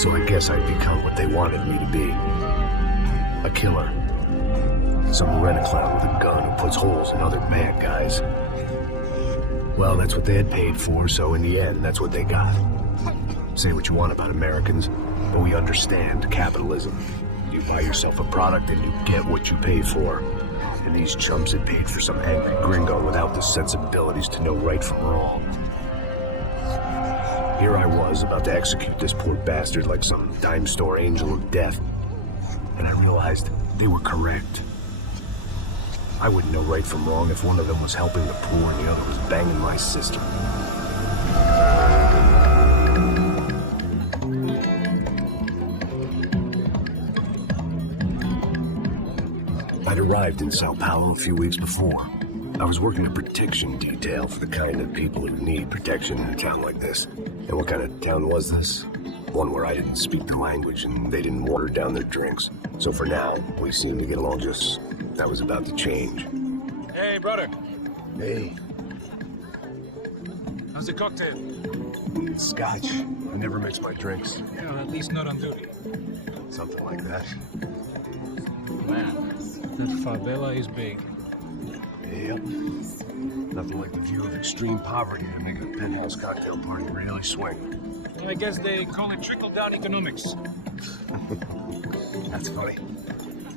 So I guess I'd become what they wanted me to be. A killer. Some rent-a-clown with a gun who puts holes in other bad guys. Well, that's what they had paid for, so in the end, that's what they got. Say what you want about Americans, but we understand capitalism. You buy yourself a product and you get what you pay for. And these chumps had paid for some angry gringo without the sensibilities to know right from wrong. Here I was, about to execute this poor bastard like some dime store angel of death. And I realized they were correct. I wouldn't know right from wrong if one of them was helping the poor and the other was banging my sister. I'd arrived in São Paulo a few weeks before. I was working a protection detail for the kind of people who need protection in a town like this. And what kind of town was this? One where I didn't speak the language and they didn't water down their drinks. So for now, we seemed to get along just... That was about to change. Hey, brother. Hey. How's the cocktail? It's scotch. I never mix my drinks. Yeah, at least not on duty. Something like that. Man, that favela is big. Yep. Nothing like the view of extreme poverty to make a penthouse cocktail party really swing. Well, I guess they call it trickle-down economics. That's funny.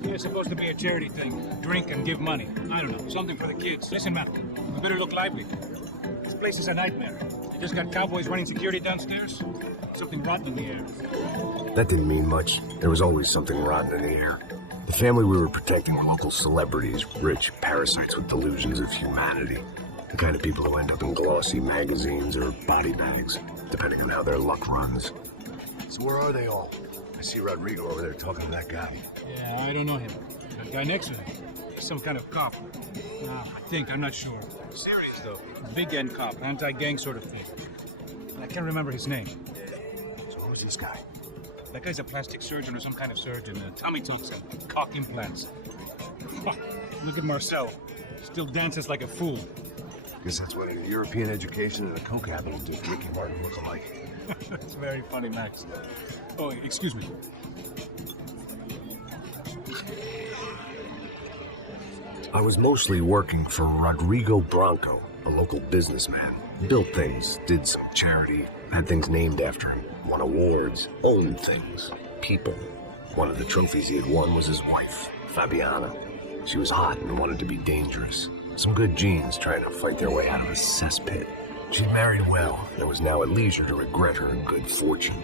It's supposed to be a charity thing. Drink and give money. I don't know, something for the kids. Listen, man, we better look lively. This place is a nightmare. They just got cowboys running security downstairs. Something rotten in the air. That didn't mean much. There was always something rotten in the air. The family we were protecting were local celebrities, rich parasites with delusions of humanity. The kind of people who end up in glossy magazines or body bags, depending on how their luck runs. So where are they all? I see Rodrigo over there talking to that guy. Yeah, I don't know him. That guy next to him. He's some kind of cop. I'm not sure. Serious, though. Big-end cop, anti-gang sort of thing. I can't remember his name. So who's this guy? That guy's a plastic surgeon or some kind of surgeon. Tommy talks him. Cock implants. Look at Marcel. Still dances like a fool. Guess that's what a European education and a coke habit will do for Ricky Martin look alike. That's very funny, Max. Oh, excuse me. I was mostly working for Rodrigo Branco, a local businessman. Built things, did some charity, had things named after him, won awards, owned things, people. One of the trophies he had won was his wife, Fabiana. She was hot and wanted to be dangerous. Some good genes trying to fight their way out of a cesspit. She'd married well and was now at leisure to regret her good fortune.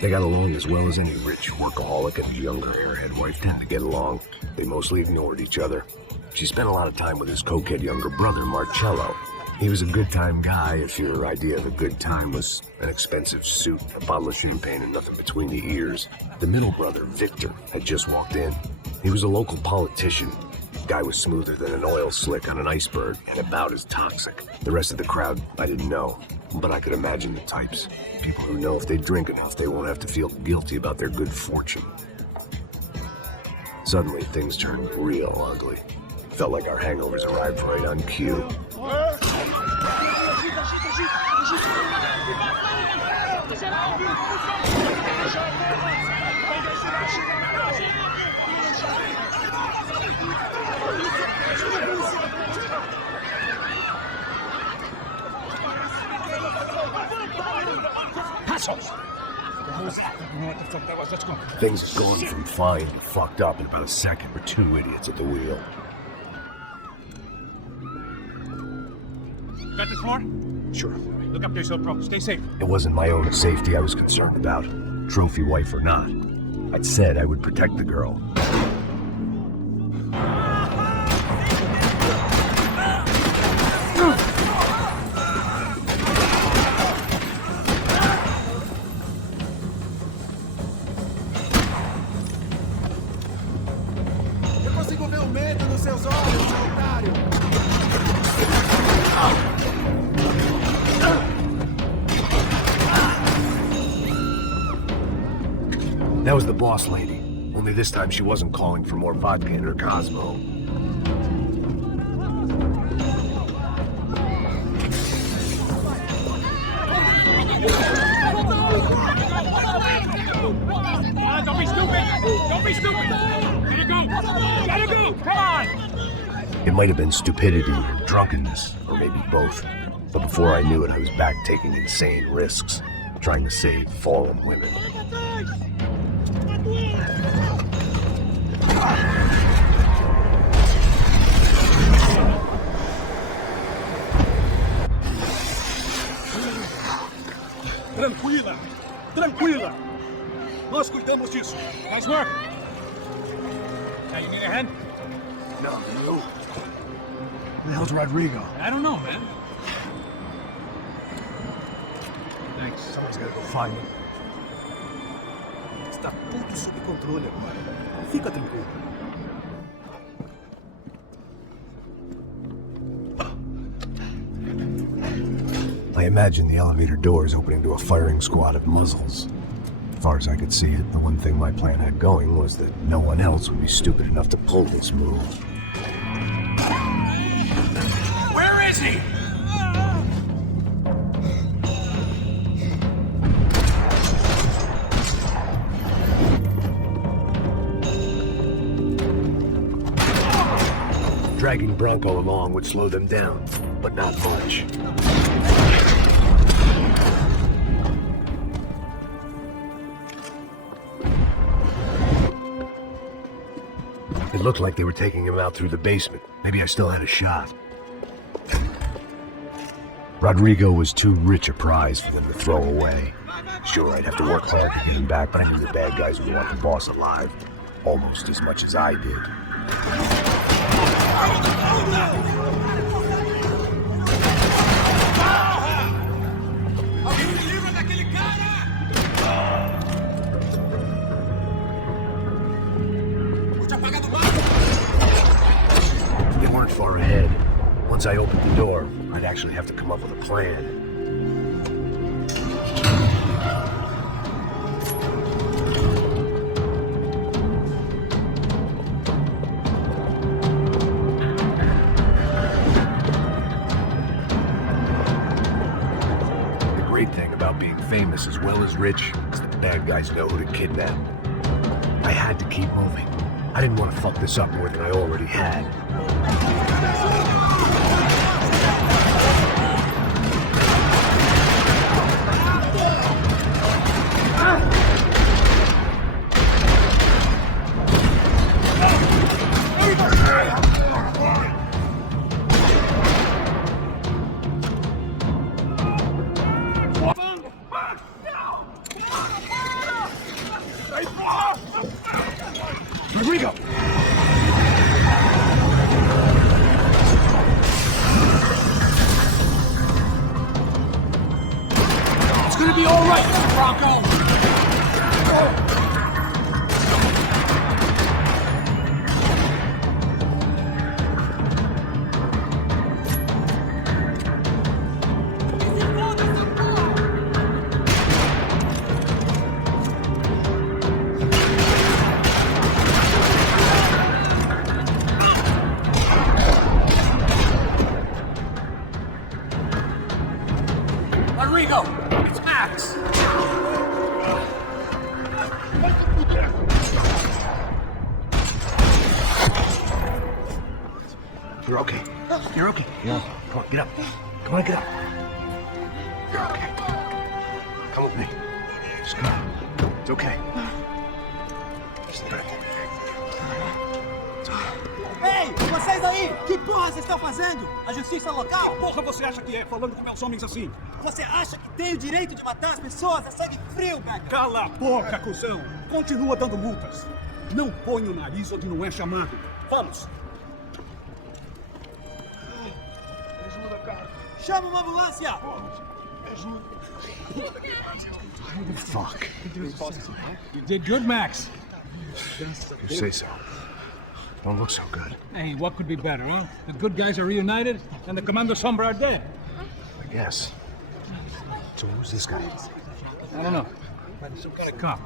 They got along as well as any rich workaholic and younger airhead wife tend to get along. They mostly ignored each other. She spent a lot of time with his cokehead younger brother, Marcello. He was a good-time guy if your idea of a good time was an expensive suit, a bottle of champagne, and nothing between the ears. The middle brother, Victor, had just walked in. He was a local politician. The guy was smoother than an oil slick on an iceberg and about as toxic. The rest of the crowd, I didn't know, but I could imagine the types. People who know if they drink enough, they won't have to feel guilty about their good fortune. Suddenly, things turned real ugly. Felt like our hangovers arrived right on cue. Assholes! What the fuck that was? Let's go. Things had gone from fine to fucked up in about a second with two idiots at the wheel. Got the floor? Sure. Look up there, so pro. Stay safe. It wasn't my own safety I was concerned about, trophy wife or not. I'd said I would protect the girl. Eu consigo ver o medo nos seus olhos, seu otário! That was the boss lady. Only this time she wasn't calling for more vodka in her Cosmo. It might have been stupidity or drunkenness, or maybe both. But before I knew it, I was back taking insane risks, trying to save fallen women. Tranquila! Tranquila! Nós cuidamos disso. Nice work. Now, you need a hand? No, you. Where the hell's Rodrigo? I don't know, man. Thanks. Someone's gotta go find him. Está tudo sob controle agora. Fica tranquilo. I imagined the elevator doors opening to a firing squad of muzzles. As far as I could see it, the one thing my plan had going was that no one else would be stupid enough to pull this move. Where is he? Dragging Branco along would slow them down, but not much. It looked like they were taking him out through the basement. Maybe I still had a shot. Rodrigo was too rich a prize for them to throw away. Sure, I'd have to work hard to get him back, but I knew the bad guys would want the boss alive. Almost as much as I did. They weren't far ahead. Once I opened the door, I'd actually have to come up with a plan. The great thing about being famous as well as rich is that the bad guys know who to kidnap. I had to keep moving. I didn't want to fuck this up more than I already had. Rodrigo! It's gonna be all right, Mr. Bronco. Rodrigo, it's Max. You're okay. You're okay. Yeah. Come on, get up. Come on, get up. You're okay. Come with me. Just come on. It's okay. Just let it. Ei, vocês aí! Que porra vocês estão fazendo? A justiça local? Porra, você acha que é falando com meus homens assim? Você acha que tem o direito de matar as pessoas? É sangue frio, cara! Cala a boca, cuzão! Continua dando multas. Não põe o nariz onde não é chamado. Vamos! Ajuda, cara! Chama uma ambulância! Ajuda! Fuck. You did good, Max. You say so. Don't look so good. Hey, what could be better, eh? The good guys are reunited, and the Commando Sombra are dead. I guess. So who's this guy? I don't know. Some kind of cop.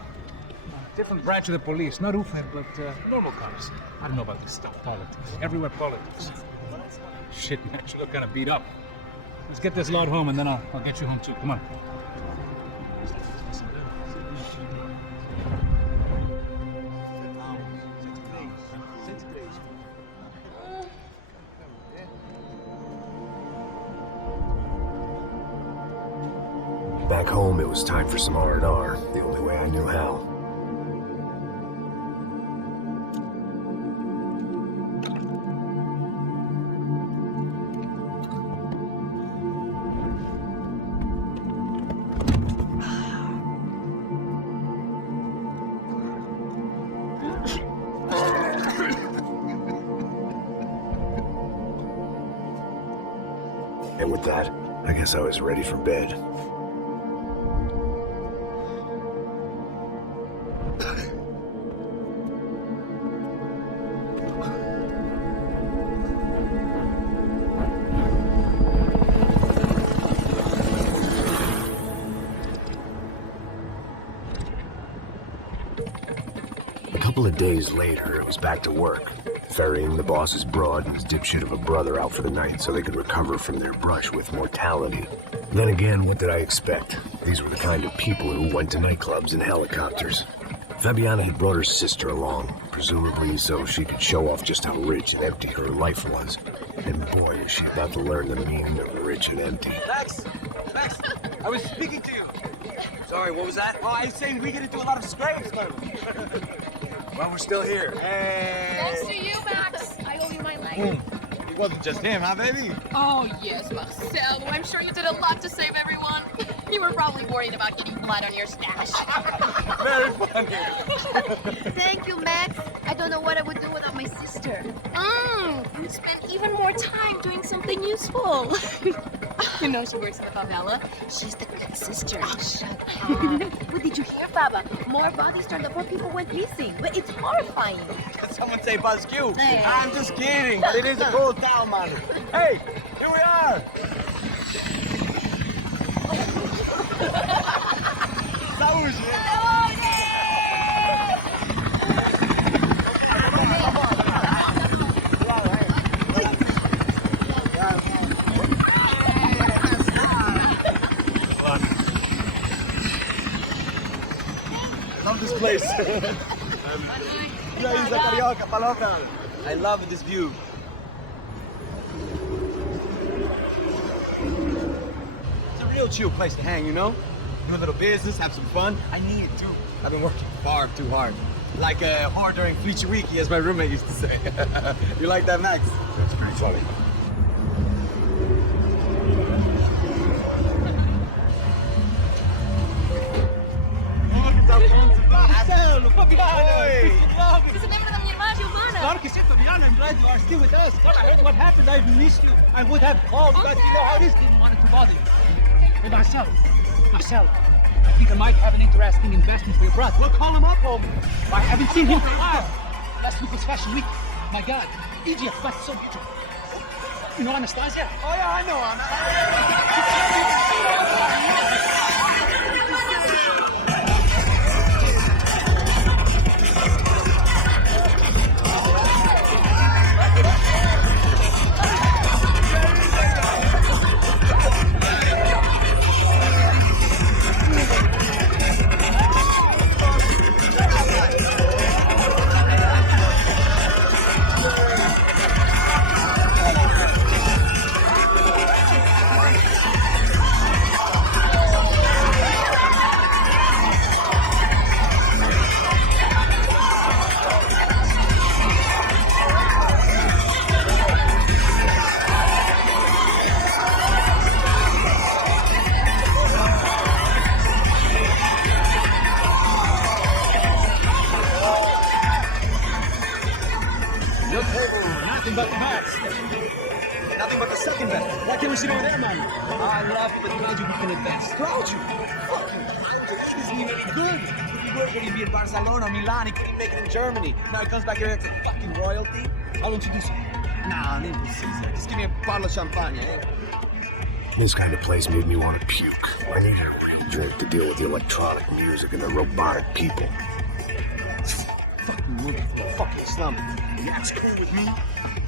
Different branch of the police. Not UFED, but normal cops. I don't know about this stuff. Politics. Everywhere politics. Shit, man. You look kind of beat up. Let's get this load home, and then I'll get you home, too. Come on. Back home, it was time for some R&R, the only way I knew how. And with that, I guess I was ready for bed. A couple of days later, it was back to work, ferrying the boss's broad and his dipshit of a brother out for the night so they could recover from their brush with mortality. Then again, what did I expect? These were the kind of people who went to nightclubs in helicopters. Fabiana had brought her sister along, presumably so she could show off just how rich and empty her life was. And boy, is she about to learn the meaning of rich and empty. Max, I was speaking to you. Sorry, what was that? Well, I was saying we get into a lot of scrapes, man. Well, we're still here. Thanks to you, Max. I owe you my life. It wasn't just him, huh, baby? Oh, yes, Marcel. I'm sure you did a lot to save everyone. You were probably worried about getting blood on your stash. Very funny. Thank you, Max. I don't know what I would do without my sister. You'd spend even more time doing something useful. You know she works in the favela. She's the good sister. Oh, shut up. What did you hear, Baba? More bodies turned up where people went missing. But it's horrifying. Someone say Buzz Q. Hey. I'm just kidding, but it is a cool town, man. Hey, here we are. Love this place. I love this view. It's a real chill place to hang, you know? Do a little business, have some fun. I need it too. I've been working far too hard. Like hard during Fleechy Weeky, as my roommate used to say. You like that, Max? That's pretty funny. Você lembra da minha imagem humana? Claro que sim, Fabiana. I'm glad you are still with us. Well, I heard what happened. I missed you. I would have called, but you know how it is. Didn't want to bother you. Hey, Marcel, I think I might have an interesting investment for your brother. Well, call him up, homie. I haven't seen him for a while. Last week was Fashion Week. My God, Egypt was so beautiful. You know Anastasia? Oh, yeah, I know him. Nothing but the best. Nothing but the second best. Why can't we sit over there, man? I love it, but told you we can advance. Told you. Fucking this isn't even any good. If he worked, would he be in Barcelona or Milan? He couldn't make it in Germany. Now he comes back here after fucking royalty. Why don't you do something? Nah, leave this. Just give me a bottle of champagne, eh? This kind of place made me want to puke. I needed a real drink to deal with the electronic music and the robotic people. Fucking moving from a fucking slum. That's cool with me.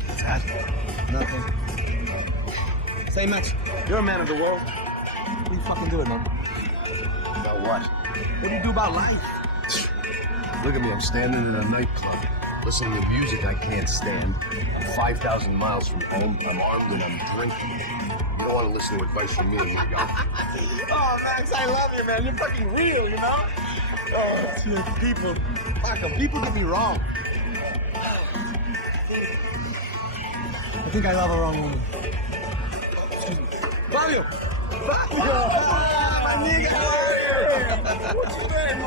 What's that? Nothing. Say, Max, you're a man of the world. What do you fucking do, man? About what? What do you do about life? Look at me, I'm standing in a nightclub, listening to music I can't stand. I'm 5,000 miles from home, I'm armed and I'm drinking. You don't want to listen to advice from me, here you go. Oh, man, Max, I love you, man. You're fucking real, you know? Oh, people. Fuck, people get me wrong. I think I love a wrong woman. Fabio! Fabio! My nigga, how are you? What's your name,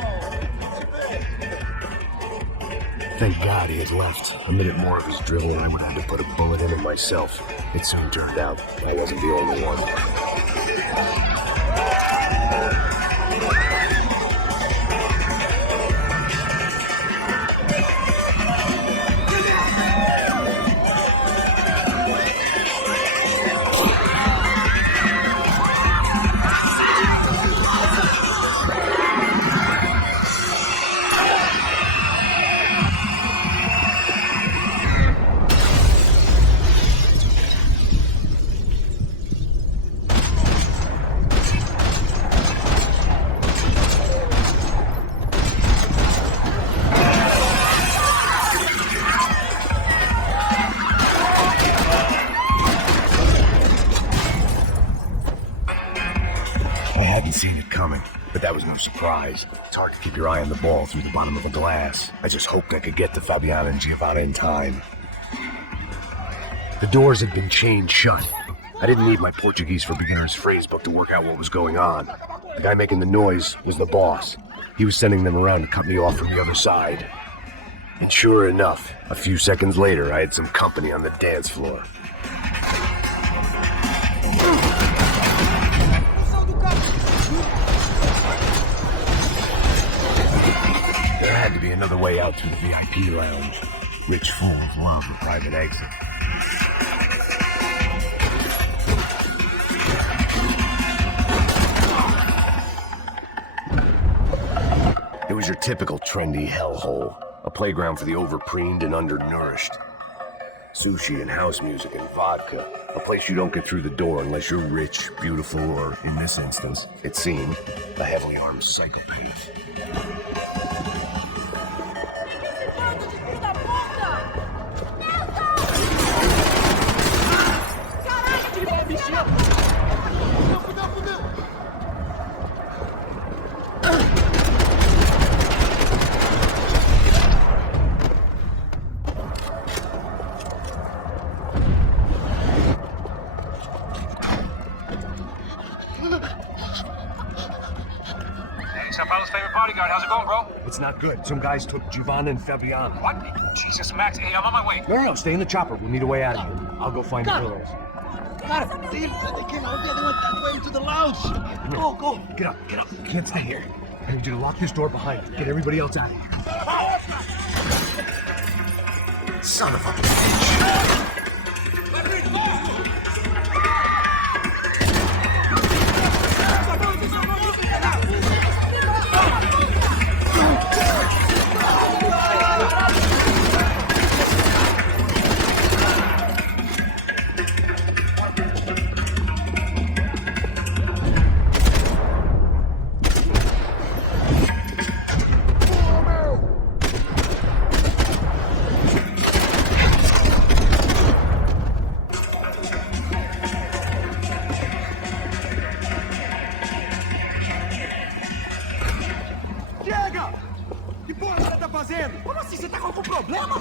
Thank God he had left. A minute more of his drivel and I would have had to put a bullet in him myself. It soon turned out I wasn't the only one. Seen it coming, but that was no surprise. It's hard to keep your eye on the ball through the bottom of a glass. I just hoped I could get to Fabiana and Giovanna in time. The doors had been chained shut. I didn't need my Portuguese for Beginners phrase book to work out what was going on. The guy making the noise was the boss. He was sending them around to cut me off from the other side. And sure enough, a few seconds later, I had some company on the dance floor. There had to be another way out through the VIP lounge. Rich fools love a private exit. It was your typical trendy hellhole. A playground for the overpreened and undernourished. Sushi and house music and vodka. A place you don't get through the door unless you're rich, beautiful, or, in this instance, it seemed, a heavily armed psychopath. São Paulo's favorite bodyguard. How's it going, bro? It's not good. Some guys took Giovanna and Fabiana. What? Jesus, Max. Hey, I'm on my way. No, stay in the chopper. We'll need a way out of here. I'll go find the girls. Cara, they came out here. They went that way into the lounge. Go. Get up. You can't stay here. I need you to lock this door behind you. Get everybody else out of here. Son of a bitch.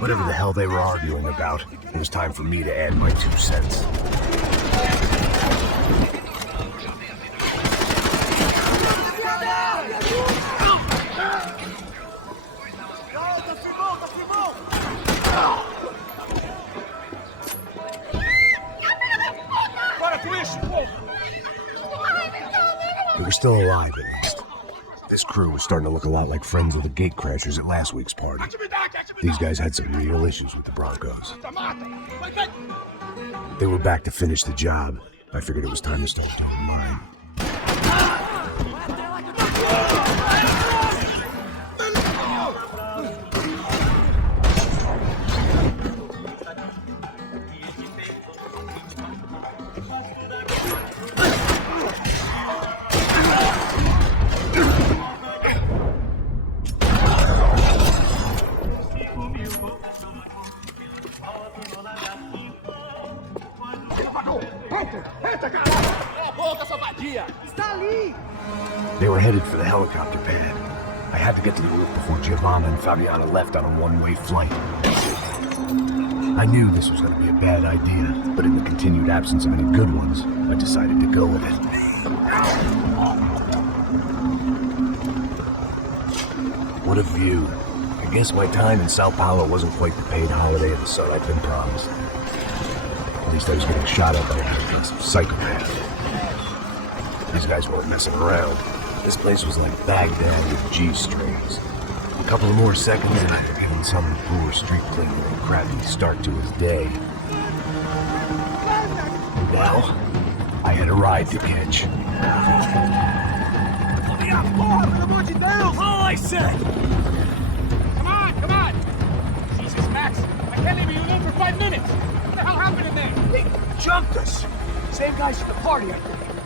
Whatever the hell they were arguing about, it was time for me to add my 2 cents. They were still alive, at least. This crew was starting to look a lot like friends of the gatecrashers at last week's party. These guys had some real issues with the Broncos. They were back to finish the job. I figured it was time to start doing mine. Entra, cara! Cala a boca, sua vadia! Está ali! They were headed for the helicopter pad. I had to get to the roof before Giovanna and Fabiana left on a one-way flight. I knew this was going to be a bad idea, but in the continued absence of any good ones, I decided to go with it. What a view. I guess my time in São Paulo wasn't quite the paid holiday of the sun I'd been promised. At least I was getting shot at by a psychopath. These guys weren't messing around. This place was like Baghdad with G-strings. A couple of more seconds and I'd have given some poor street cleaner a crappy start to his day. Now, I had a ride to catch. All I said! Come on! Jesus, Max, I can't leave you alone for 5 minutes! What the hell happened in there? They jumped us. Same guys from the party.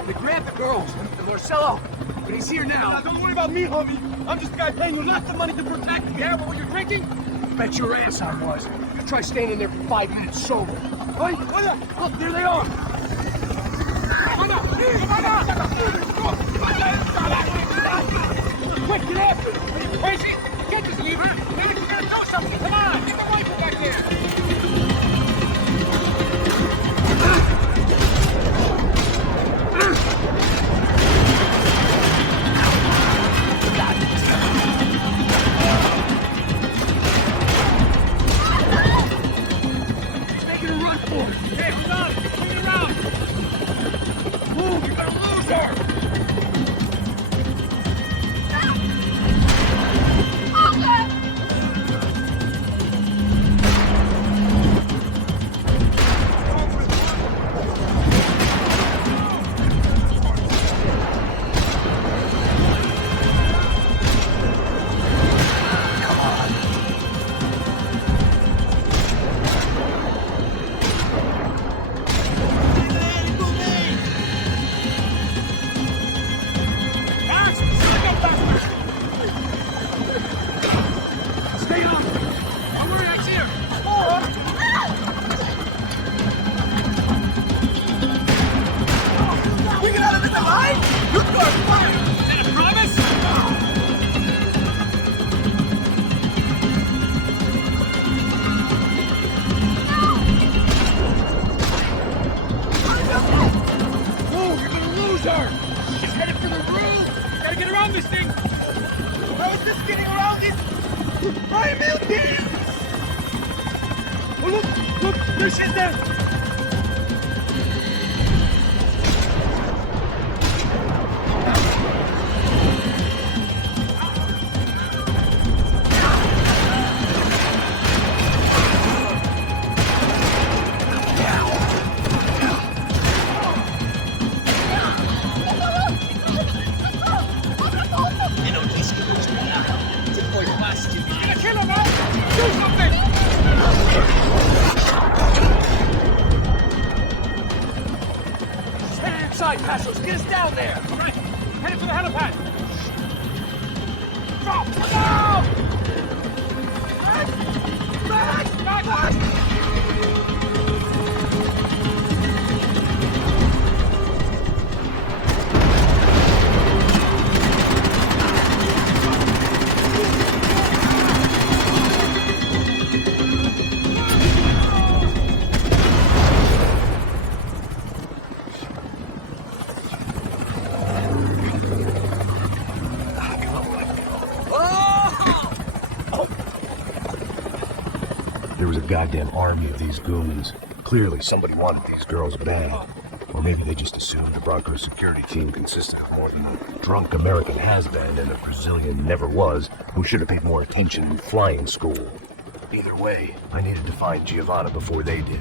They grabbed the girls, and Marcelo, but he's here now. Don't worry about me, homie. I'm just the guy paying you lots of money to protect me. Yeah, but what you're drinking? Bet your ass I was. You try staying in there for 5 minutes sober. Right? Look, there they are. Quick, get after it! Are you crazy? You can't just leave her! Maybe she's gonna do something! Come on! Get the wiper back there! He's making a run for it. Hey, hold on! Move it around! Move, you're gonna lose her. Stay on! Don't worry, I see her! We get out of it alive? You're good. Fire. Is that a promise? Move, you're gonna lose her. She's headed for the roof! Gotta get around this thing! How is this getting around this? I'm melting! Oh, look, there she is there. Kill him, man! Do something! Stay inside, Passos. Get us down there. All right, headed for the helipad! Drop! There was a goddamn army of these goons. Clearly somebody wanted these girls bad. Or maybe they just assumed the Broncos security team consisted of more than a drunk American has-been and a Brazilian never-was who should have paid more attention in flying school. Either way, I needed to find Giovanna before they did.